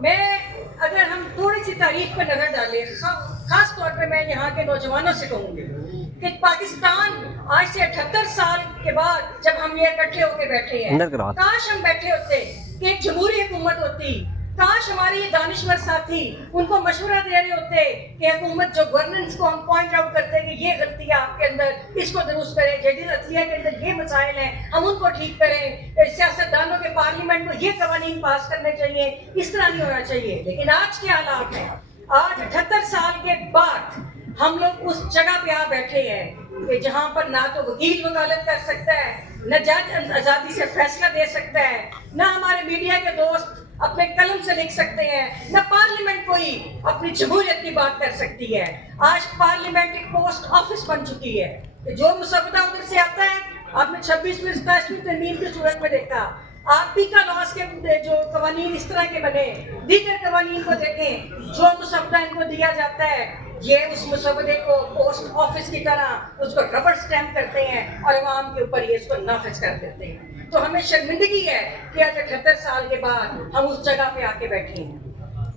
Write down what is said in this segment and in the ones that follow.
میں اگر ہم تھوڑی سی تاریخ پر نظر ڈالیں، خاص طور پہ میں یہاں کے نوجوانوں سے کہوں گی کہ پاکستان آج سے 78 سال کے بعد جب ہم یہ اکٹھے ہو کے بیٹھے ہیں، کاش ہم بیٹھے ہوتے کہ ایک جمہوری حکومت ہوتی، کاش ہمارے یہ دانشور ساتھی ان کو مشورہ دے رہے ہوتے کہ حکومت جو گورننس کو ہم پوائنٹ آؤٹ کرتے ہیں کہ یہ غلطیاں آپ کے اندر، اس کو درست کریں، جدید عدلیہ کے اندر یہ مسائل ہیں ہم ان کو ٹھیک کریں، سیاستدانوں کے پارلیمنٹ کو یہ قوانین پاس کرنے چاہیے، اس طرح نہیں ہونا چاہیے. لیکن آج کے حالات ہیں، آج 78 سال کے بعد ہم لوگ اس جگہ پہ آ بیٹھے ہیں کہ جہاں پر نہ تو وکیل وکالت کر سکتا ہے، نہ جج آزادی سے فیصلہ دے سکتا ہے، نہ ہمارے میڈیا کے دوست اپنے قلم سے لکھ سکتے ہیں، نہ پارلیمنٹ کوئی اپنی جمہوریت کی بات کر سکتی ہے. آج پارلیمنٹ ایک پوسٹ آفس بن چکی ہے کہ جو مسودہ ادھر سے آتا ہے، آپ نے 26ویں 27ویں ترمیم کی صورت میں دیکھا، آپ پی کا لاس کے جو قوانین اس طرح کے بنے، دیگر قوانین کو دیکھیں، جو مسودہ ان کو دیا جاتا ہے یہ اس مسودے کو پوسٹ آفس کی طرح اس کو ربڑ سٹیمپ کرتے ہیں اور عوام کے اوپر یہ اس کو نافذ کر دیتے ہیں. تو ہمیں شرمندگی ہے کہ آج 78 سال کے بعد ہم اس جگہ پہ آ کے بیٹھے ہیں.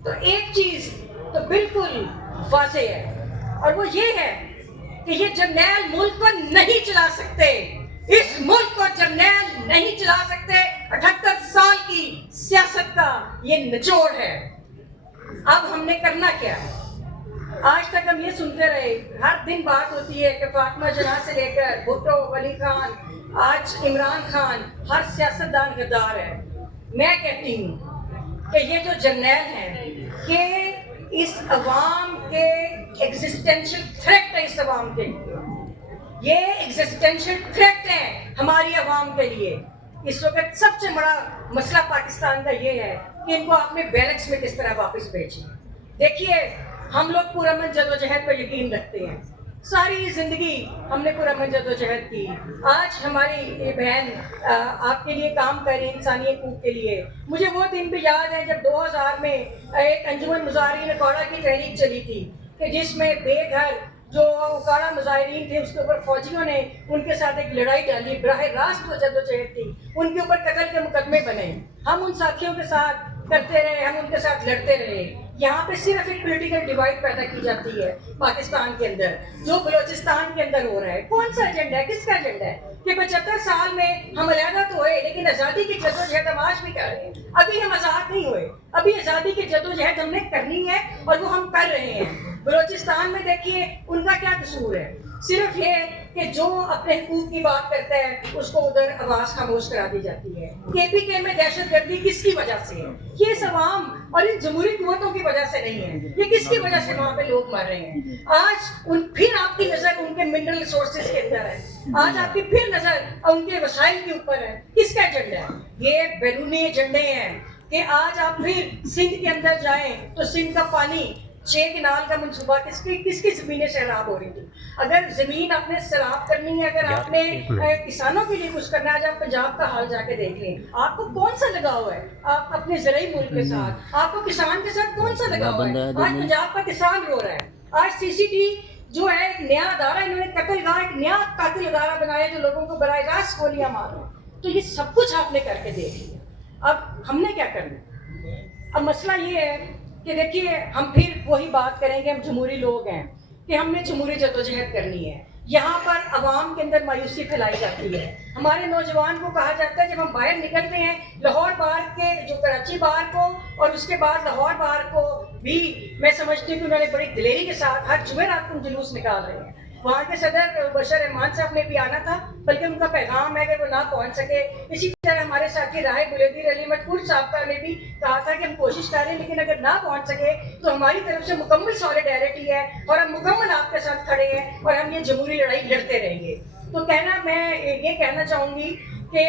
تو ایک چیز تو بالکل واضح ہے اور وہ یہ ہے کہ یہ جرنیل ملک کو نہیں چلا سکتے، اس ملک کو جرنیل نہیں چلا سکتے. 78 سال کی سیاست کا یہ نچوڑ ہے. اب ہم نے کرنا کیا ہے؟ آج تک ہم یہ سنتے رہے، ہر دن بات ہوتی ہے کہ فاطمہ جناح سے لے کر بھٹو، ولی خان، آج عمران خان، ہر سیاستدان غدار ہے. میں کہتی ہوں کہ یہ جو جرنیل ہیں کہ اس عوام کے ایگزسٹینشل تھریٹ ہے، اس عوام کے لیے یہ ایگزسٹینشل تھریٹ ہے ہماری عوام کے لیے. اس وقت سب سے بڑا مسئلہ پاکستان کا یہ ہے کہ ان کو اپنے بیرکس میں کس طرح واپس بھیجیں. دیکھیے، ہم لوگ پرامن جدوجہد پر یقین رکھتے ہیں، ساری زندگی ہم نے پرامن جدوجہد کی. آج ہماری یہ بہن آپ کے لیے کام کر رہی ہے انسانی حقوق کے لیے. مجھے وہ دن بھی یاد ہے جب 2000 میں ایک انجمن مظاہرین اکاڑا کی تحریک چلی تھی کہ جس میں بے گھر جو اکاڑا مظاہرین تھے اس کے اوپر فوجیوں نے ان کے ساتھ ایک لڑائی ڈالی، براہ راست وہ جدوجہد تھی، ان کے اوپر قتل کے مقدمے بنے. ہم ان ساتھیوں کے ساتھ کرتے رہے، ہم ان کے ساتھ لڑتے رہے. یہاں پہ صرف ایک پولیٹیکل ڈیوائڈ پیدا کی جاتی ہے پاکستان کے اندر، جو بلوچستان کے اندر ہو رہا ہے. کون سا ایجنڈا ہے، کس کا ایجنڈا ہے کہ 75 سال میں ہم علیحدہ تو ہوئے لیکن آزادی کی جدوجہد ہم آج بھی کر رہے ہیں. ابھی ہم آزاد نہیں ہوئے، ابھی آزادی کی جدوجہد ہم نے کرنی ہے اور وہ ہم کر رہے ہیں. بلوچستان میں دیکھیے ان کا کیا قصور ہے، صرف یہ کہ جو اپنے حقوق کی بات کرتا ہے اس کو ادھر آواز خاموش کرا دی جاتی ہے. کے پی کے میں دہشت گردی کس کی وجہ سے ہے؟ یہ اس عوام اور ان جمہوری قوتوں کی وجہ سے نہیں ہے. یہ کس کی وجہ سے وہاں پہ لوگ مر رہے ہیں؟ آج پھر آپ کی نظر ان کے منرل ریسورسز کے اندر ہے، آج آپ کی پھر نظر ان کے وسائل کے اوپر ہے. کس کا ایجنڈا ہے؟ یہ بیرونی ایجنڈے ہیں کہ آج آپ پھر سندھ کے اندر جائیں تو سندھ کا پانی 6 کنال کا منصوبہ کس کی زمینیں سیراب ہو رہی تھی. اگر زمین آپ نے سیراب کرنی ہے، اگر آپ نے کسانوں کے لیے کچھ کرنا ہے، جب پنجاب کا حال جا کے دیکھ لیں، آپ کو کون سا لگاؤ ہے آپ اپنے زرعی ملک کے ساتھ؟ آپ کو کسان کے ساتھ کون سا لگاؤ ہے؟ آج پنجاب کا کسان رو رہا ہے. آج سی سی ٹی جو ہے ایک نیا ادارہ، انہوں نے قتل گاہ ایک نیا قاتل ادارہ بنایا جو لوگوں کو براہ راست گولیاں مار رہا ہے. تو یہ سب کچھ آپ نے کر کے دیکھ لیا. اب ہم نے کیا کرنا؟ اب مسئلہ یہ ہے کہ دیکھیے ہم پھر وہی بات کریں گے، ہم جمہوری لوگ ہیں کہ ہم نے جمہوری جدوجہد کرنی ہے. یہاں پر عوام کے اندر مایوسی پھیلائی جاتی ہے. ہمارے نوجوان کو کہا جاتا ہے جب ہم باہر نکلتے ہیں لاہور بار کے جو کراچی بار کو اور اس کے بعد لاہور بار کو بھی میں سمجھتی ہوں کہ انہوں نے بڑی دلیری کے ساتھ ہر جمعرات کو جلوس نکال رہے ہیں. وہاں کے صدر بشر رحمان صاحب نے بھی آنا تھا، بلکہ ان کا پیغام ہے کہ وہ نہ پہنچ سکے. اسی طرح ہمارے ساتھی راہ گلیدیر علی مٹکور صاحب نے بھی کہا تھا کہ ہم کوشش کر رہے ہیں لیکن اگر نہ پہنچ سکے تو ہماری طرف سے مکمل سالیڈیرٹی ہے اور ہم مکمل آپ کے ساتھ کھڑے ہیں اور ہم یہ جمہوری لڑائی لڑتے رہیں گے. تو میں یہ کہنا چاہوں گی کہ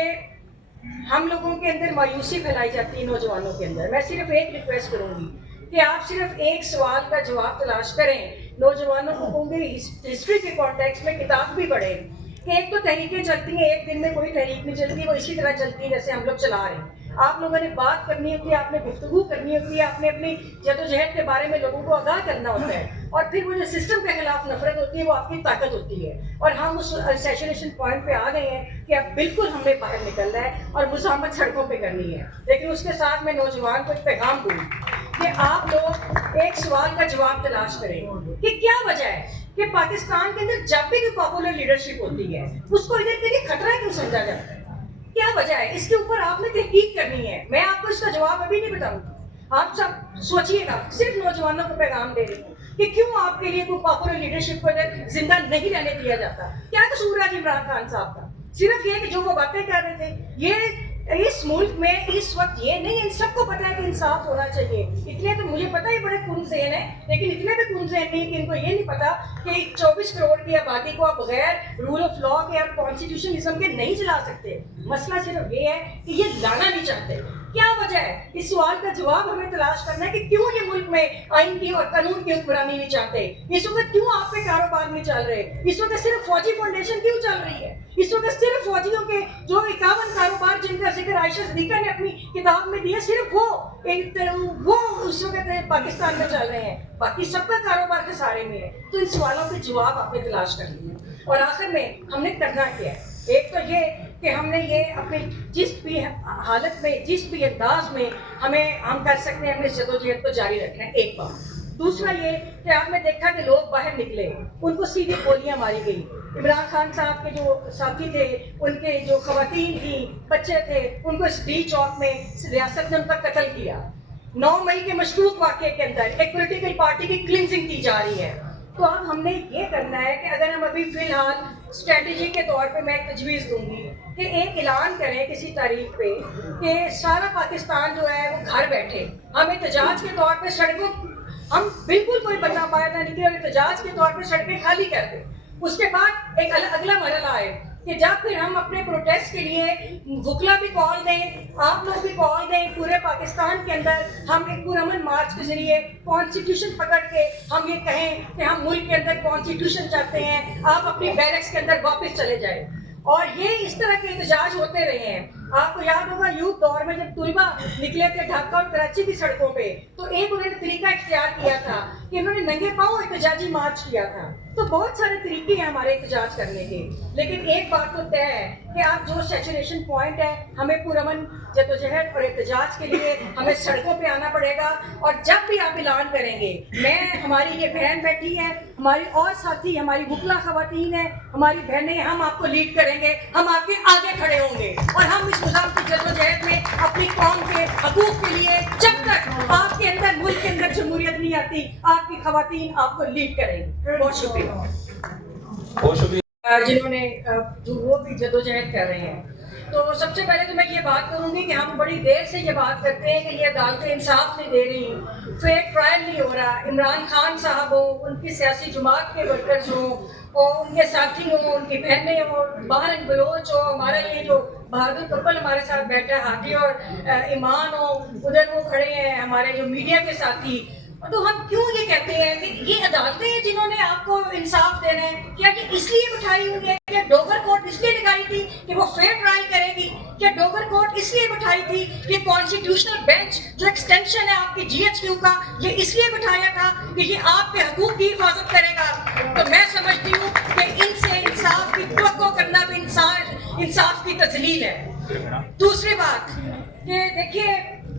ہم لوگوں کے اندر مایوسی پھیلائی جاتی ہے نوجوانوں کے اندر. میں صرف ایک ریکویسٹ کروں گی کہ آپ صرف ایک سوال کا جواب تلاش کریں. نوجوانوں کو کہوں گی ہسٹری کے کانٹیکس میں کتاب بھی پڑھیں کہ ایک تو تحریکیں چلتی ہیں، ایک دن میں کوئی تحریک نہیں چلتی، وہ اسی طرح چلتی ہے جیسے ہم لوگ چلا رہے ہیں. آپ لوگوں نے بات کرنی ہوتی ہے، آپ نے گفتگو کرنی ہوتی ہے، آپ نے اپنی جدوجہد کے بارے میں لوگوں کو آگاہ کرنا ہوتا ہے. اور پھر وہ جو سسٹم کے خلاف نفرت ہوتی ہے وہ آپ کی طاقت ہوتی ہے. اور ہم اس سیچوریشن پوائنٹ پہ آ گئے ہیں کہ اب بالکل ہم نے باہر نکلنا ہے اور مزاحمت سڑکوں پہ کرنی ہے. لیکن اس کے ساتھ میں نوجوان کو ایک پیغام دوں آپ لوگ ایک سوال کا جواب تلاش کریں کہ کیا وجہ ہے کہ پاکستان کے اندر جب بھی کوئی پاپولر لیڈرشپ ہوتی ہے اس کو ادھر کے لیے خطرہ کیوں سمجھا جاتا ہے؟ کیا وجہ ہے؟ اس کے اوپر آپ نے تحقیق کرنی ہے. میں آپ کو اس کا جواب ابھی نہیں بتاؤں گا, آپ سب سوچیے گا. صرف نوجوانوں کو پیغام دے رہی ہوں کہ کیوں آپ کے لیے کوئی پاپولر لیڈرشپ کو زندہ نہیں رہنے دیا جاتا. کیا قصور ہے عمران خان صاحب کا؟ صرف یہ کہ جو وہ باتیں کر رہے تھے. یہ اس ملک میں اس وقت یہ نہیں, ان سب کو پتا ہے کہ انصاف ہونا چاہیے. اتنے تو مجھے پتا ہے بڑے کن ذہن ہیں, لیکن اتنے بھی کن ذہن نہیں کہ ان کو یہ نہیں پتا کہ 24 کروڑ کی آبادی کو آپ بغیر رول آف لا کے اور کانسٹیٹیوشنزم کے نہیں چلا سکتے. مسئلہ صرف یہ ہے کہ یہ لانا نہیں چاہتے. کیا وجہ ہے؟ اس سوال کا جواب ہمیں تلاش کرنا ہے کہ کیوں یہ ملک میں آئین کی اور قانون کی حکمرانی نہیں چاہتے. اس وقت کیوں آپ کے کاروبار نہیں چل رہے؟ اس وقت صرف فوجی فاؤنڈیشن کیوں چل رہی ہے؟ اس وقت صرف فوجیوں کے جو 51 کاروبار جن کا ذکر عائشہ صدیقہ نے اپنی کتاب میں دیا, صرف وہ اس وقت پاکستان میں چل رہے ہیں. باقی سب کا کاروبار خسارے میں ہے. تو ان سوالوں کے جواب آپ نے تلاش کر لیے. اور آخر میں ہم نے کرنا کیا ہے؟ ایک تو یہ کہ ہم نے یہ اپنی جس بھی حالت میں, جس بھی انداز میں ہم کر سکتے ہیں, ہمیں جدوجہد کو جاری رکھنا ہے. ایک بات. دوسرا یہ کہ آپ نے دیکھا کہ لوگ باہر نکلے, ان کو سیدھی گولیاں ماری گئی. عمران خان صاحب کے جو ساتھی تھے, ان کے جو خواتین تھیں, بچے تھے, ان کو اس ڈی چوک میں ریاست نے ان کا قتل کیا. 9 مئی کے مشکوک واقعے کے اندر ایک پولیٹیکل پارٹی کی کلینزنگ کی جا رہی ہے. تو اب ہم نے یہ کرنا ہے کہ اگر ہم ابھی فی الحال اسٹریٹجی کے طور پہ میں ایک تجویز دوں گی کہ ایک اعلان کریں کسی تاریخ پہ کہ سارا پاکستان جو ہے وہ گھر بیٹھے, ہم احتجاج کے طور پہ سڑکوں, ہم بالکل کوئی بندہ باہر نہ نکلے اور احتجاج کے طور پہ سڑکیں خالی کر دیں. اس کے بعد ایک اگلا مرحلہ آئے کہ جب پھر ہم اپنے پروٹیسٹ کے لیے وکلا بھی کال دیں, آپ لوگ بھی کال دیں, پورے پاکستان کے اندر ہم ایک پرامن مارچ کے ذریعے کانسٹیٹیوشن پکڑ کے ہم یہ کہیں کہ ہم ملک کے اندر کانسٹیٹیوشن چاہتے ہیں, آپ اپنی بیرکس کے اندر واپس چلے جائیں. اور یہ اس طرح کے احتجاج ہوتے رہے ہیں. آپ کو یاد ہوگا یوتھ دور میں جب طلبا نکلے تھے ڈھاکہ اور کراچی کی سڑکوں پہ, تو ایک انہوں نے طریقہ اختیار کیا تھا کہ انہوں نے ننگے پاؤں احتجاجی مارچ کیا تھا. تو بہت سارے طریقے ہیں ہمارے احتجاج کرنے کے, لیکن ایک بات تو طے ہے کہ آپ جو سیچوریشن پوائنٹ ہے, ہمیں پرامن جدوجہد اور احتجاج کے لیے ہمیں سڑکوں پہ آنا پڑے گا. اور جب بھی آپ اعلان کریں گے, میں, ہماری یہ بہن بیٹھی ہے, ہماری اور ساتھی, ہماری وکلا خواتین ہیں, ہماری بہنیں, ہم آپ کو لیڈ کریں گے, ہم آپ کے آگے کھڑے ہوں گے, اور ہم اس نظام کی جدوجہد میں اپنی قوم کے حقوق کے لیے جب تک آپ کے اندر, ملک کے اندر جمہوریت نہیں آتی, آپ کی خواتین آپ کو لیڈ کریں گی. بہت شکریہ. بہت شکریہ جنہوں نے جو وہ بھی جدوجہد کر رہے ہیں. تو سب سے پہلے تو میں یہ بات کروں گی کہ ہم بڑی دیر سے یہ بات کرتے ہیں کہ یہ عدالتیں انصاف نہیں دے رہی, فیئر ٹرائل نہیں ہو رہا. عمران خان صاحب ہوں, ان کی سیاسی جماعت کے ورکرز ہوں, اور ان کے ساتھی ہوں, ان کی بہنیں ہوں, باہر بلوچ ہو, ہمارا یہ جو بہادر کپل ہمارے ساتھ بیٹھا ہے, ہادی اور ایمان ہو, ادھر وہ کھڑے ہیں ہمارے جو میڈیا کے ساتھی. تو ہم کیوں یہ کہتے ہیں کہ یہ عدالتیں ہیں جنہوں نے آپ کو انصاف دینا ہے؟ کیا یہ اس لیے بٹھائی ہوئی ہے؟ کیا ڈوگر کورٹ اس لیے لگائی تھی کہ وہ فیئر ٹرائل کرے گی؟ کیا ڈوگر کورٹ اس لیے بٹھائی تھی کہ کانسٹیٹیوشنل بینچ جو ایکسٹینشن ہے آپ کی جی ایچ کیو کا, یہ اس لیے بٹھایا تھا کہ یہ آپ کے حقوق کی حفاظت کرے گا؟ تو میں سمجھتی ہوں کہ ان سے انصاف کی توقع کرنا بھی انصاف کی تذلیل ہے. دوسری بات کہ دیکھیے